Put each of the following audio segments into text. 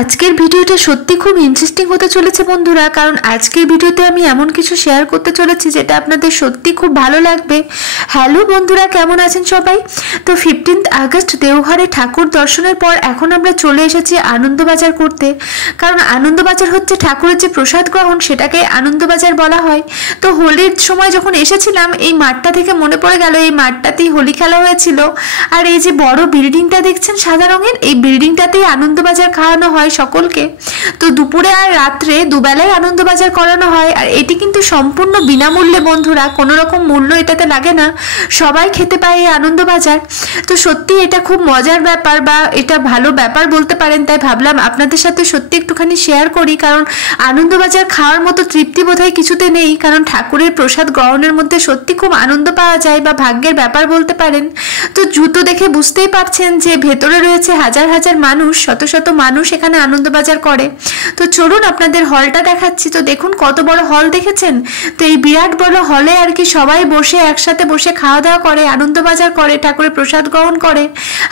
আজকের ভিডিওটা সত্যি খুব ইন্টারেস্টিং হতে চলেছে বন্ধুরা, কারণ আজকের ভিডিওতে আমি এমন কিছু শেয়ার করতে চলেছি যেটা আপনাদের সত্যি খুব ভালো লাগবে। হ্যালো বন্ধুরা, কেমন আছেন সবাই? তো 15 আগস্ট দেওঘরে ঠাকুর দর্শনের পর এখন আমরা চলে এসেছি আনন্দবাজার করতে, কারণ আনন্দবাজার হচ্ছে ঠাকুরের যে প্রসাদ গ্রহণ সেটাকে আনন্দবাজার বলা হয়। তো হোলির সময় যখন এসেছিলাম এই মাঠটা থেকে মনে পড়ে গেল এই মাঠটাতেই হোলি খেলা হয়েছিল। আর এই যে বড় বিল্ডিংটা দেখছেন সাদা রঙের, এই বিল্ডিংটাতেই আনন্দবাজার খাওয়ানো হয় সকলকে। তো দুপুরে আর রাত্রে দুবেলায় আনন্দবাজার করানো হয়, আর এটি কিন্তু সম্পূর্ণ বিনামূল্যে বন্ধুরা, কোনো রকম মূল্য এটাতে লাগে না, সবাই খেতে পায় এই আনন্দবাজার। তো সত্যি এটা খুব মজার ব্যাপার বা এটা ভালো ব্যাপার বলতে পারেন, তাই ভাবলাম আপনাদের সাথে সত্যি একটুখানি শেয়ার করি, কারণ আনন্দবাজার খাওয়ার মতো তৃপ্তি বোধহয় কিছুতে নেই, কারণ ঠাকুরের প্রসাদ গ্রহণের মধ্যে সত্যি খুব আনন্দ পাওয়া যায় বা ভাগ্যের ব্যাপার বলতে পারেন। তো জুতো দেখে বুঝতেই পারছেন যে ভেতরে রয়েছে হাজার হাজার মানুষ, শত শত মানুষ এখানে আনন্দবাজার করে। তো চলুন আপনাদের হলটা দেখাচ্ছি। তো দেখুন কত বড় হল দেখেছেন? তো এই বিরাট বড় হলে আর কি সবাই বসে একসাথে বসে খাওয়া দাওয়া করে, আনন্দবাজার করে, ঠাকুরের প্রসাদ গ্রহণ করে,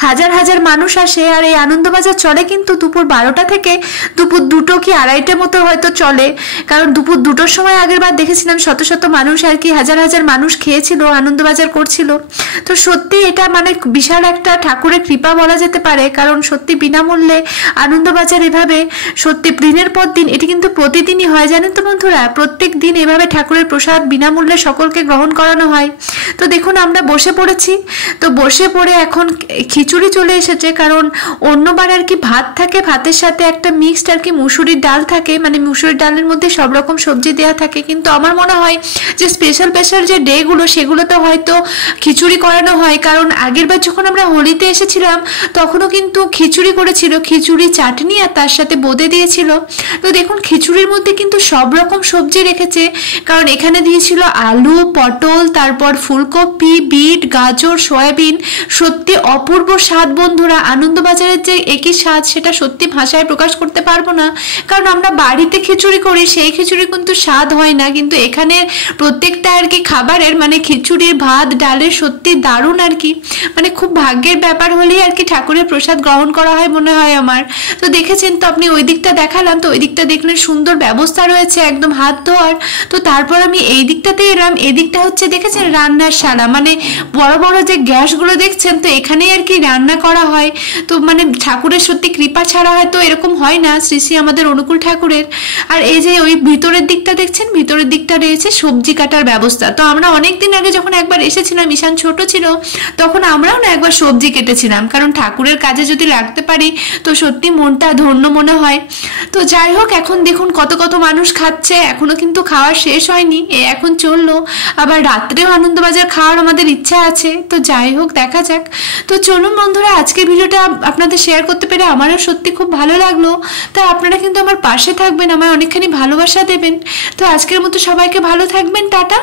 হাজার হাজার মানুষ আসে। আর এই আনন্দবাজার চলে কিন্তু দুপুর 12টা থেকে দুপুর 2টো কি 2:30টার মতো হয়তো চলে, কারণ দুপুর 2টোর সময় আগের বার দেখেছিলাম শত শত মানুষ আর কি হাজার হাজার মানুষ খেয়েছিল, আনন্দবাজার করছিল। তো সত্যি এটা মানে বিশাল একটা ঠাকুরের কৃপা বলা যেতে পারে, কারণ সত্যি বিনামূল্যে আনন্দবাজার এভাবে সত্যি দিনের পর দিন, এটি কিন্তু প্রতিদিনই হয় জানেন তো বন্ধুরা, প্রত্যেক দিন এভাবে ঠাকুরের প্রসাদ বিনামূল্যে সকলকে গ্রহণ করানো হয়। তো দেখুন আমরা বসে পড়েছি, তো বসে পড়ে এখন খিচুড়ি চলে এসেছে, কারণ অন্যবার আর কি ভাত থাকে, ভাতের সাথে একটা মিক্সড আর কি মুসুরির ডাল থাকে, মানে মুসুরির ডালের মধ্যে সব রকম সবজি দেওয়া থাকে, কিন্তু আমার মনে হয় যে স্পেশাল স্পেশাল যে ডেগুলো সেগুলোতে হয়তো খিচুড়ি করানো হয়, কারণ আগের বার যখন আমরা হোলিতে এসেছিলাম তখনও কিন্তু খিচুড়ি করেছিল, খিচুড়ি চাটনি আর তার সাথে বোঁদে দিয়েছিল। তো দেখুন খিচুড়ির মধ্যে কিন্তু সব রকম সবজি রেখেছে, কারণ এখানে দিয়েছিল আলু, পটল, তারপর ফুলকপি, বিট, গাজর, সয়াবিন। সত্যি অপূর্ব স্বাদ বন্ধুরা, আনন্দবাজারের যে একই স্বাদ সেটা সত্যি ভাষায় প্রকাশ করতে পারবো না, কারণ আমরা বাড়িতে খিচুড়ি করি সেই খিচুড়ি কিন্তু স্বাদ হয় না, কিন্তু এখানে প্রত্যেকটা আর কি খাবারের মানে খিচুড়ির, ভাত, ডালের সত্যি দারুণ আর কি, মানে খুব ভাগ্যের ব্যাপার হলেই আর কি ঠাকুরের প্রসাদ গ্রহণ করা হয় মনে হয় আমার। তো দেখেছেন তো আপনি ওই দিকটা দেখালাম, তো ওই দিকটা দেখলেন সুন্দর ব্যবস্থা রয়েছে একদম হাত ধোয়ার। তো তারপর আমি এই দিকটাতে এলাম, এই দিকটা হচ্ছে দেখেছেন রান্নার শালা, মানে বড় বড় যে গ্যাসগুলো দেখছেন, তো এখানেই আর কি রান্না করা হয়। তো মানে ঠাকুরের সত্যি কৃপা ছাড়া হয়তো এরকম হয় না, শ্রী শ্রী আমাদের অনুকূল ঠাকুরের। আর এই যে ওই ভিতরের দিকটা দেখছেন, ভিতরের দিকটা রয়েছে সবজি কাটার ব্যবস্থা। তো আমরা অনেকদিন আগে যখন একবার এসেছিলাম, ঈশান ছোট ছিল, তখন আমরাও না একবার সবজি কেটেছিলাম, কারণ ঠাকুরের কাজে যদি লাগতে পারি তো সত্যি মনটা ধন্য মনে হয়। তো যাই হোক, এখন দেখুন কত কত মানুষ খাচ্ছে, এখনো কিন্তু খাওয়া শেষ হয়নি, এখন চললো, আবার রাত্রেও আনন্দবাজার খাওয়ার আমাদের ইচ্ছা আছে। তো যাই হোক দেখা যাক। তো চলুন বন্ধুরা, আজকের ভিডিওটা আপনাদের শেয়ার করতে পেরে আমারও সত্যি খুব ভালো লাগলো। তাই আপনারা কিন্তু আমার পাশে থাকবেন, আমায় অনেকখানি ভালোবাসা দেবেন। তো আজকের মতো সবাইকে ভালো থাকবেন, টাটা।